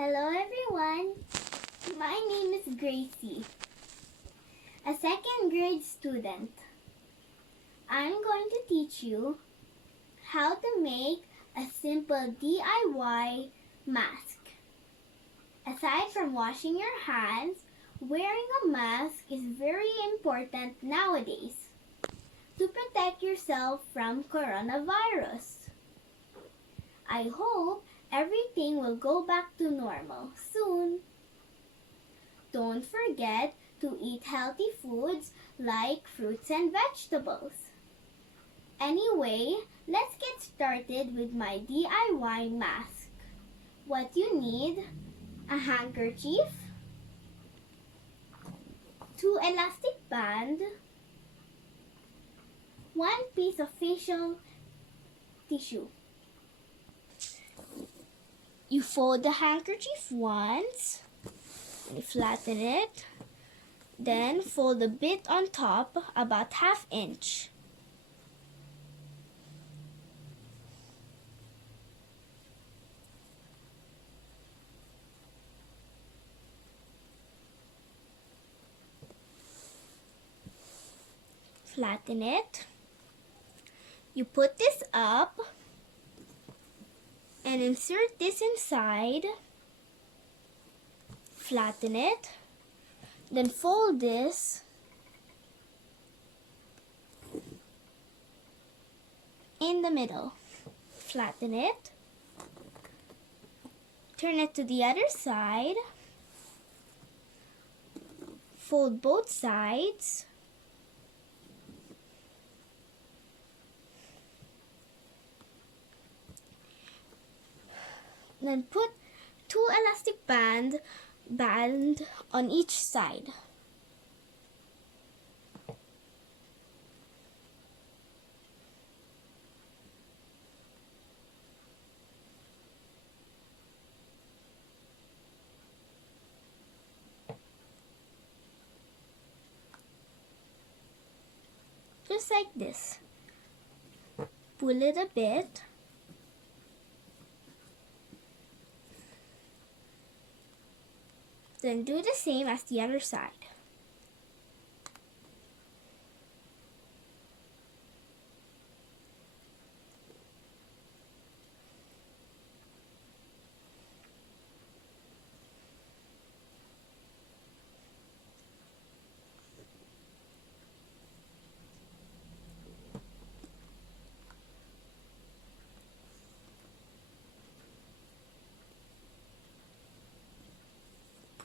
Hello everyone, my name is Gracie, a second grade student. I'm going to teach you how to make a simple DIY mask. Aside from washing your hands, wearing a mask is very important nowadays to protect yourself from coronavirus. I hope everything will go back to normal soon. Don't forget to eat healthy foods like fruits and vegetables. Anyway, let's get started with my DIY mask. What you need: a handkerchief, 2 elastic bands, 1 piece of facial tissue. You fold the handkerchief once, and flatten it, then fold a bit on top, about 1/2 inch. Flatten it. You put this up and insert this inside. Flatten it. Then fold this in the middle. Flatten it. Turn it to the other side. Fold both sides. Then put 2 elastic band on each side. Just like this. Pull it a bit. Then do the same as the other side.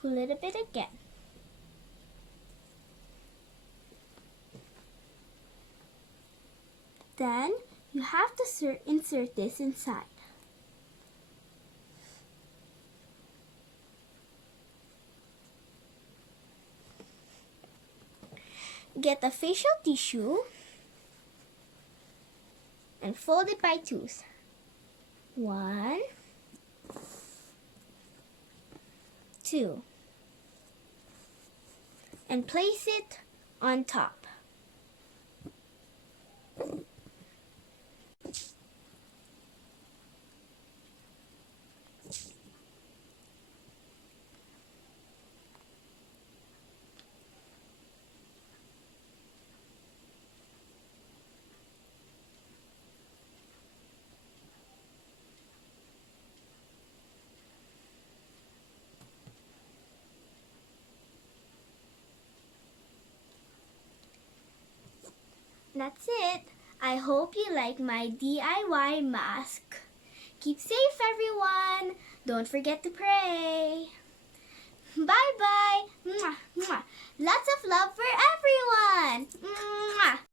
Pull it a bit again. Then you have to insert this inside. Get a facial tissue and fold it by 2s. 1, 2. And place it on top. That's it. I hope you like my DIY mask. Keep safe, everyone. Don't forget to pray.